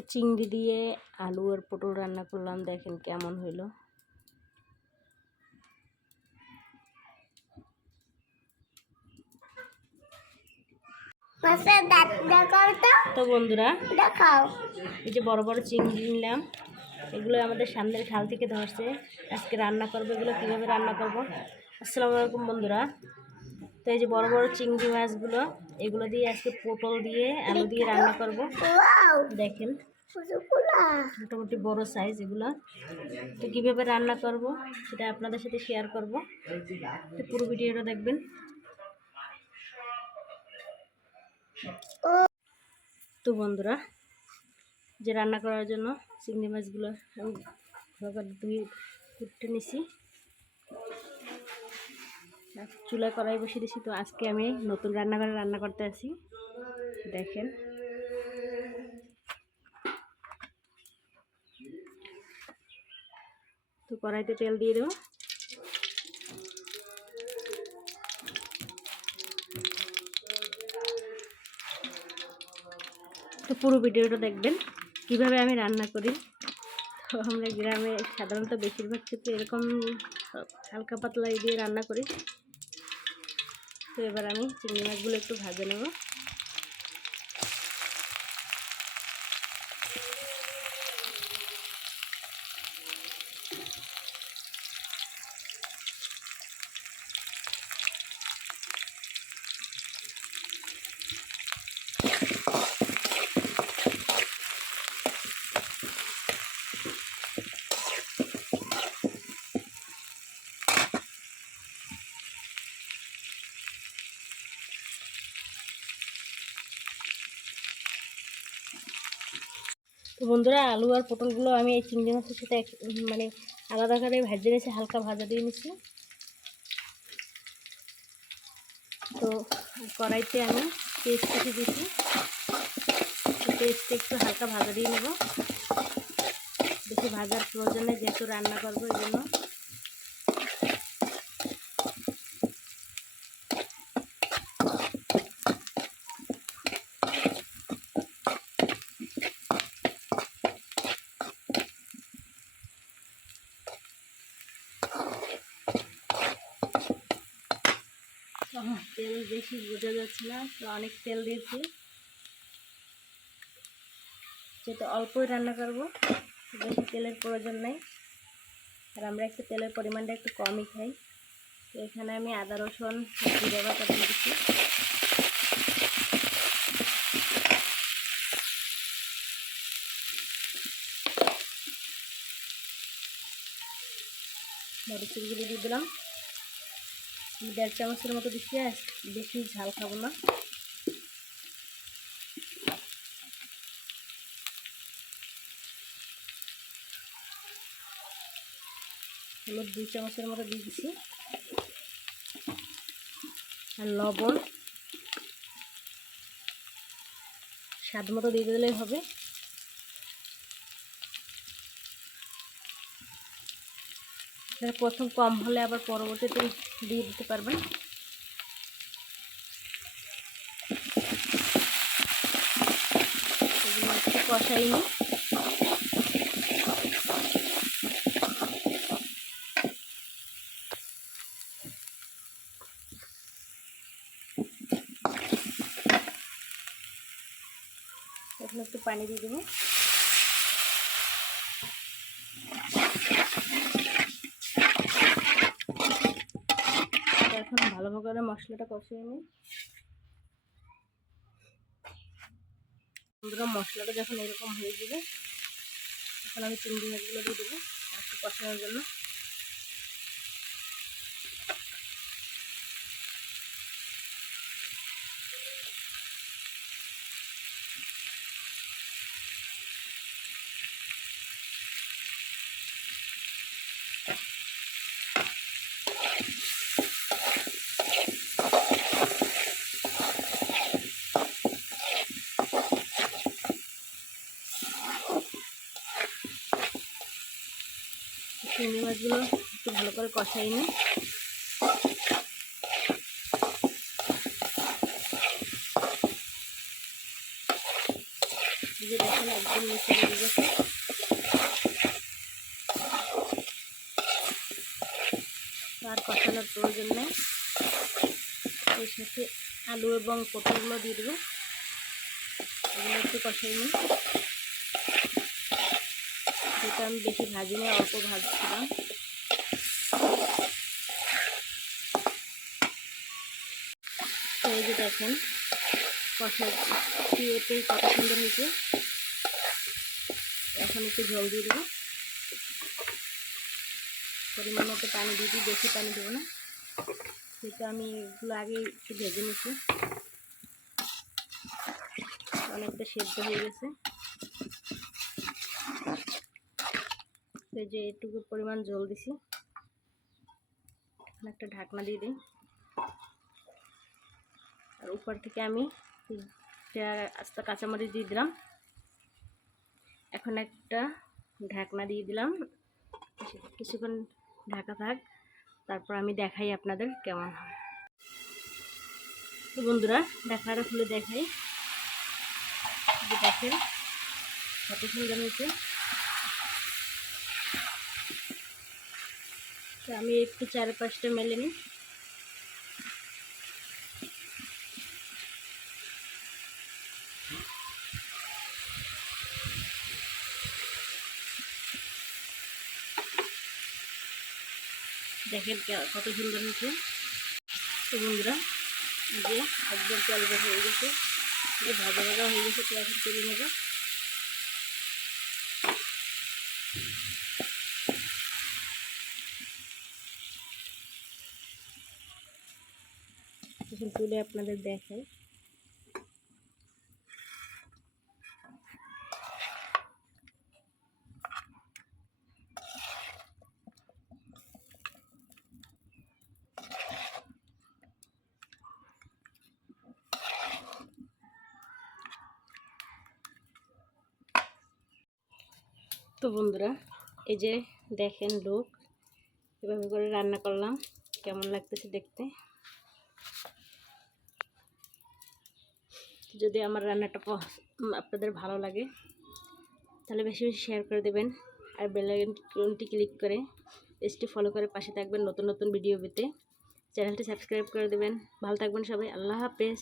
তো চিংড়ি দিয়ে আলু আর পটল রান্না করলাম, দেখেন কেমন হইলো। তো বন্ধুরা দেখাও, এই যে বড় বড় চিংড়ি নিলাম, এগুলো আমাদের সামনের খাল থেকে ধরছে। আজকে রান্না করবো, এগুলো কীভাবে রান্না করব। আসসালামু আলাইকুম বন্ধুরা। তো এই যে বড় বড় চিংড়ি মাছগুলো, এগুলো দিয়ে আজকে পটল দিয়ে আলু দিয়ে রান্না করব। দেখেন মোটামুটি বড় সাইজ এগুলো। তো কীভাবে রান্না করব সেটা আপনাদের সাথে শেয়ার করব, তো পুরো ভিডিওটা দেখবেন। তো বন্ধুরা, যে রান্না করার জন্য চিংড়ি মাছগুলো আমি ভালো করে ধুয়ে কুটে নিছি, চুলায় কড়াই বসিয়ে দিছি। তো আজকে আমি নতুন রান্নাঘরে রান্না করতে আসি, দেখেন। তো কড়াইতে তেল দিয়ে দেবো। তো পুরো ভিডিওটা দেখবেন কিভাবে আমি রান্না করি। তো আমরা গ্রামে সাধারণত বেশিরভাগ ক্ষেত্রে এরকম হালকা পাতলা দিয়ে রান্না করি। তো এবার আমি চিংড়ি মাছগুলো একটু ভাজে নেব। তো বন্ধুরা, আলু আর পটলগুলো আমি এই চিংড়ি মাছের সাথে মানে আলাদা করে ভেজে নিয়েছি, হালকা ভাজা দিয়ে নিচ্ছি। তো কড়াইতে আমি পেস্ট কুচি দিয়েছি, পেস্টটা একটু হালকা ভাজা দিয়ে নেব। বেশি ভাজার প্রয়োজনে, যেহেতু রান্না করবো এই জন্য। তেল বেশি বোঝা যাচ্ছে না, তো অনেক তেল দিয়েছি, যেহেতু অল্পই রান্না করবো, বেশি তেলের প্রয়োজন নেই। আর আমরা একটু তেলের পরিমাণটা একটু কমই খাই। তো এখানে আমি আদা রসুন জিরা বাটা দিয়ে দিচ্ছি। মরিচের গুঁড়ো দিয়ে দিলাম 1.5 চামচের মতো দিচ্ছি, বেশি ঝাল খাবো না। হলুদ 2 চামচের মতো দিয়ে দিচ্ছি, আর লবণ স্বাদ মতো দিয়ে দিলেই হবে। প্রথম কম হলে আবার পরবর্তীতে দিয়ে দিতে পারবেন। এগুলো একটু কষাই নিই। এখন একটু পানি দিয়ে দেবো। এখন ভালো করে মশলাটা কষিয়ে নিই। মশলাটা যখন এরকম হয়ে যাবে, তখন আমি চিংড়ি মাছগুলো দিয়ে দেবো একটু কষানোর জন্য। চিংড়ি মাছগুলো একটু ভালো করে কষাই নিই। যে দেখেন একদম নিচে লেগে গেছে। আর কষানোর প্রয়োজন নেই, এর সাথে আলু এবং পটলগুলো দিয়ে দেবো, এগুলো একটু কষাই নিই। যেটা আমি বেশি ভাজি নিয়ে অল্প ভাজছিলাম। তো এই যে দেখেন কষাতে কত সুন্দর হয়েছে। এখন একটু জল দিয়ে দেবো, পরিমাণ মতো পানি দিয়ে দিই, বেশি পানি দেবো না, সেটা আমি এগুলো আগে একটু ভেজে নিচ্ছি। অনেকটা সেদ্ধ হয়ে গেছে। এই যে এটুকু পরিমাণ জল দিছি, একটা ঢাকনা দিয়ে দিই। আর উপর থেকে আমি আস্তে কাঁচামরিচ দিয়ে দিলাম। এখন একটা ঢাকনা দিয়ে দিলাম, কিছুক্ষণ ঢাকা থাক, তারপর আমি দেখাই আপনাদের কেমন হয়। তো বন্ধুরা ঢাকনাটা খুলে দেখাই, দেখেন কত সুন্দর হয়েছে। তো আমি একটু চারপাশটা মেলে নিই। দেখেন কত সুন্দর হয়েছে। তো বন্ধুরা যে একদম তেল বের হয়ে গেছে, ভাজা ভাজা হয়ে গেছে, তো এখন তুলে নেব। এখন তুলে আপনাদের দেখাই। তো বন্ধুরা এই যে দেখেন লোক এভাবে করে রান্না করলাম, কেমন লাগতেছে দেখতে। যদি আমার রান্নাটা আপনাদের ভালো লাগে তাহলে বেশি বেশি শেয়ার করে দেবেন, আর বেল আইকনটি ক্লিক করে পেজটি ফলো করে পাশে থাকবেন নতুন নতুন ভিডিও পেতে। চ্যানেলটি সাবস্ক্রাইব করে দেবেন। ভালো থাকবেন সবাই, আল্লাহ হাফেজ।